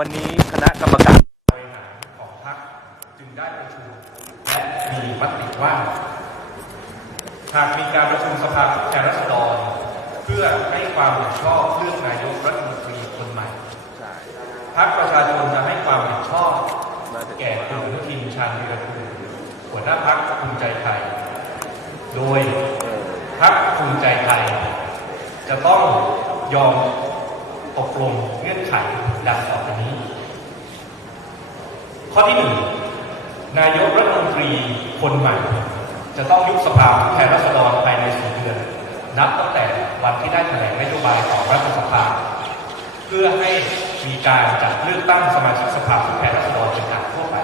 วันนี้คณะกรรมการบริหารของพรรคจึงได้ประชุมและมีมติว่าหากมีการประชุมสภาผู้แทนราษฎรเพื่อให้ความเห็นชอบเลือกนายกรัฐมนตรีคนใหม่พรรคประชาชนจะให้ความเห็นชอบ แก่คุณอนุทินชาญวีรกูลหัวหน้าพรรคภูมิใจไทย โดยพรรคภูมิใจไทย จะต้องยอม ตกลงเงื่อนไขดังต่อไปนี้ ข้อที่หนึ่งนายกรัฐมนตรีคนใหม่ จะต้องยุบสภาผู้แทนราษฎรภายในสี่เดือน นับตั้งแต่วันที่ได้แถลงนโยบายของรัฐสภา เพื่อให้มีการจัดเลือกตั้งสมาชิกสภาผู้แทนราษฎรเป็นการทั่วไป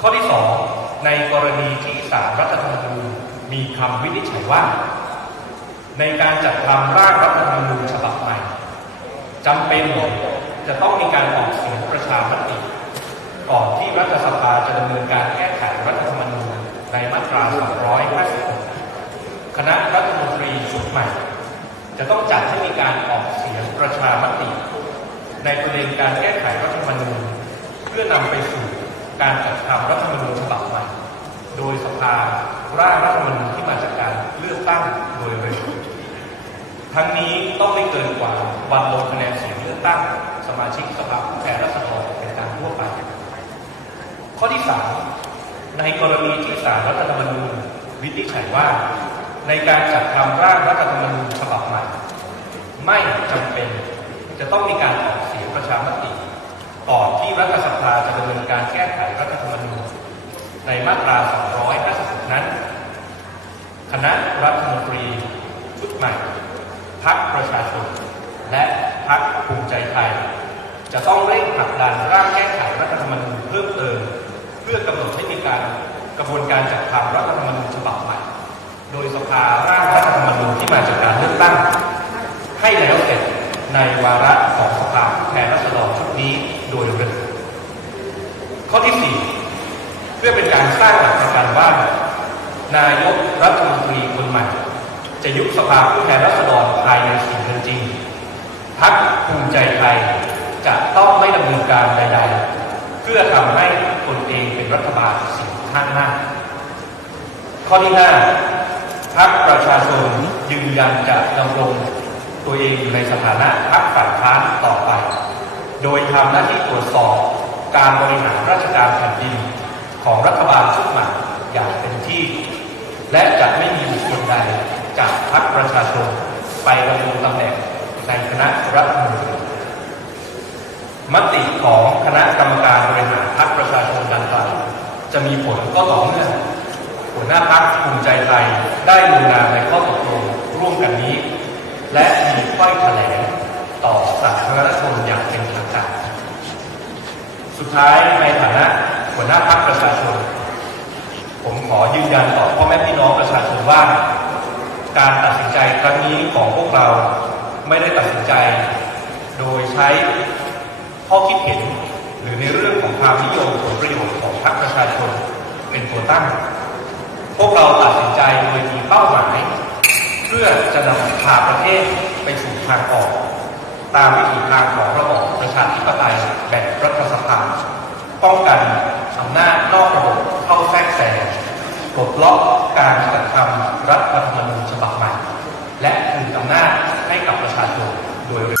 ข้อที่สองในกรณีที่ศาลรัฐธรรมนูญมีคำวินิจฉัยว่า ในการจัดทำร่างรัฐธรรมนูญฉบับใหม่ จำเป็นจะต้องมีการออกเสียงประชามติก่อนที่รัฐสภาจะดำเนินการแก้ไขรัฐธรรมนูญในมาตรา 256 คณะรัฐมนตรีชุดใหม่ จะต้องจัดให้มีการออกเสียงประชามติ ในประเด็นการแก้ไขรัฐธรรมนูญเพื่อนำไปสู่การจัดทำรัฐธรรมนูญฉบับใหม่ โดยสภาร่างรัฐธรรมนูญที่มาจากการเลือกตั้งโดยเร็ ทั้งนี้ต้องไม่เกินกว่าวันลงคะแนนเสียงเลือกตั้งสมาชิกสภาผู้แทนราษฎรเป็นการทั่วไป ข้อที่สามในกรณีที่ศาลรัฐธรรมนูญวินิจฉัยว่า ในการจัดทำร่างรัฐธรรมนูญฉบับใหม่ ไม่จำเป็นจะต้องมีการออกเสียงประชามติก่อนที่รัฐสภาจะดำเนินการแก้ไขรัฐธรรมนูญในมาตรา 256 นั้น คณะรัฐมนตรีชุดใหม่ พักประชาชน และพักภูมิใจไทย จะต้องเร่งผลักดันร่างแก้ไขรัฐธรรมนูญเพิ่มเติม เพื่อกำหนดให้มีการกระบวนการจัดทำรัฐธรรมนูญฉบับใหม่ โดยสภาร่างรัฐธรรมนูญที่มาจากการเลือกตั้ง ให้แล้วเสร็จในวาระของสภาผู้แทนราษฎรชุดนี้โดยเร็วข้อที่ 4 เพื่อเป็นการสร้างหลักประกันว่านายกรัฐมนตรีคนใหม่ จะยุบสภาผู้แทนราษฎรภายในสี่เดือนจริง พักภูมิใจไทยจะต้องไม่ดำเนินการใด ๆ เพื่อทำให้ตนเองเป็นรัฐบาลสียงข้างมาข้อที่5พักประชาชนยืนยันจะดำรงตัวเองอยู่ในสถานะพักฝ่ายค้านต่อไป โดยทำหน้าที่ตรวจสอบการบริหารราชการแผ่นดินของรัฐบาลชุดใหม่อย่างเต็มที่ และจะไม่มีบุคคลใดจากพรรคประชาชนไปดำรงตำแหน่ง ในคณะรัฐมนตรีมติของคณะกรรมการบริหารพรรคประชาชนดังกล่าวจะมีผลก็ต่อเมื่อหัวหน้าพรรคภูมิใจไทยได้ลงนามในข้อตกลงร่วมกันนี้ และมีข้อยแถลงต่อสาธารณชนอย่างเป็นทางการสุดท้ายในฐานะหัวหน้าพรรคประชาชน ผมขอยืนยันต่อพ่อแม่พี่น้องประชาชนว่า การตัดสินใจครั้งนี้ของพวกเรา ไม่ได้ตัดสินใจ โดยใช้ข้อคิดเห็น หรือในเรื่องของความนิยมผลประโยชน์ของพรรคประชาชนเป็นตัวตั้ง พวกเราตัดสินใจโดยมีเป้าหมาย เพื่อจะนำพาประเทศไปสู่ทางออก ตามวิถีทางของระบอบประชาธิปไตยแบบรัฐสภาป้องกันอำนาจนอกระบบเข้าแทรกแซงปลดล็อกการจัดทำรัฐธรรมนูญฉบับใหม่ และคืนอำนาจให้กับประชาชนโดยเร็ว